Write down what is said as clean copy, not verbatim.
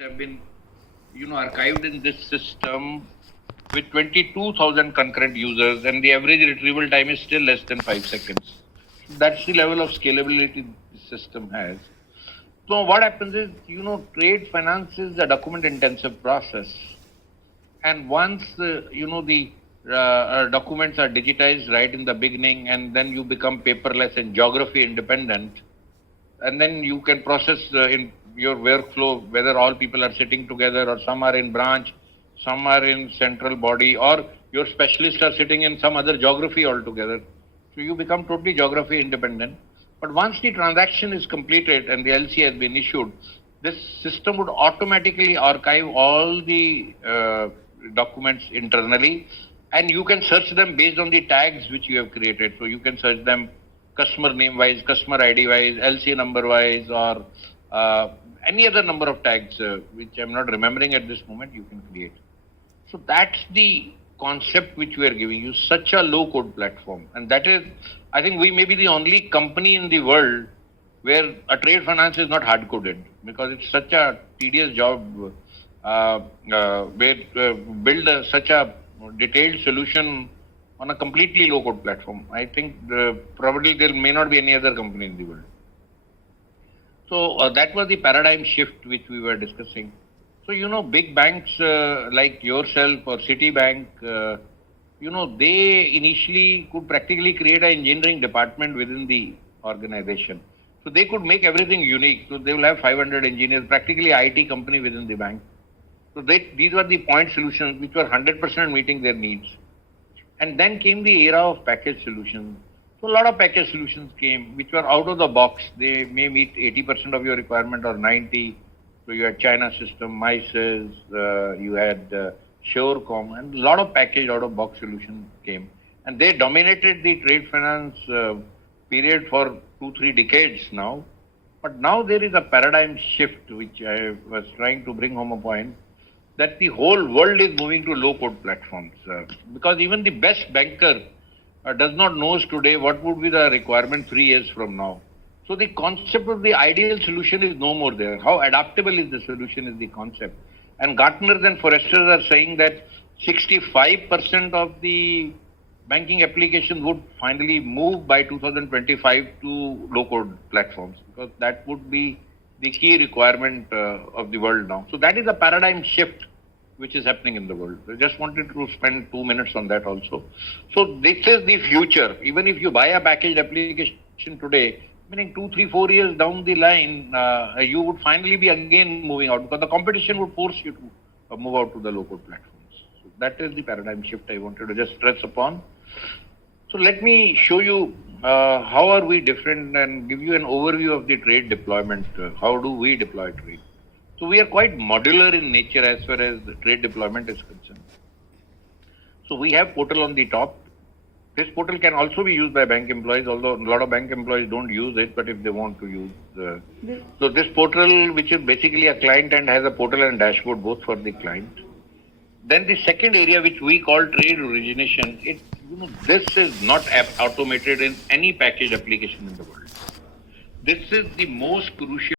have been, archived in this system with 22,000 concurrent users, and the average retrieval time is still less than 5 seconds. That's the level of scalability the system has. So what happens is, trade finance is a document-intensive process, and once the documents are digitized right in the beginning, and then you become paperless and geography independent, and then you can process in your workflow whether all people are sitting together or some are in branch, some are in central body, or your specialists are sitting in some other geography altogether. So you become totally geography independent. But once the transaction is completed and the LC has been issued, this system would automatically archive all the documents internally, and you can search them based on the tags which you have created. So you can search them customer name wise, customer ID wise, LC number wise, or any other number of tags which I'm not remembering at this moment, you can create. So that's the concept which we are giving you, such a low code platform. And that is, I think we may be the only company in the world where a trade finance is not hard coded, because it's such a tedious job where build such a detailed solution on a completely low code platform. I think probably there may not be any other company in the world. So that was the paradigm shift which we were discussing. So, big banks like yourself or Citibank, they initially could practically create an engineering department within the organization. So they could make everything unique. So they will have 500 engineers, practically IT company within the bank. So these were the point solutions which were 100% meeting their needs. And then came the era of package solutions. So a lot of package solutions came which were out of the box. They may meet 80% of your requirement or 90%. So you had China System, MISYS, you had Surecom, and a lot of package out-of-box solutions came. And they dominated the trade finance period for 2-3 decades now. But now there is a paradigm shift, which I was trying to bring home a point, that the whole world is moving to low-code platforms. Because even the best banker does not know today what would be the requirement 3 years from now. So the concept of the ideal solution is no more there. How adaptable is the solution is the concept. And Gartner and Forrester are saying that 65% of the banking applications would finally move by 2025 to low-code platforms, because that would be the key requirement of the world now. So that is a paradigm shift which is happening in the world. I just wanted to spend 2 minutes on that also. So this is the future. Even if you buy a packaged application today, meaning 2, 3, 4 years down the line, you would finally be again moving out, because the competition would force you to move out to the low-code platforms. So that is the paradigm shift I wanted to just stress upon. So let me show you how are we different and give you an overview of the trade deployment. How do we deploy trade? So we are quite modular in nature as far as the trade deployment is concerned. So we have portal on the top. This portal can also be used by bank employees, although a lot of bank employees don't use it, but if they want to use. So this portal, which is basically a client and has a portal and dashboard both for the client. Then the second area, which we call trade origination, this is not automated in any package application in the world. This is the most crucial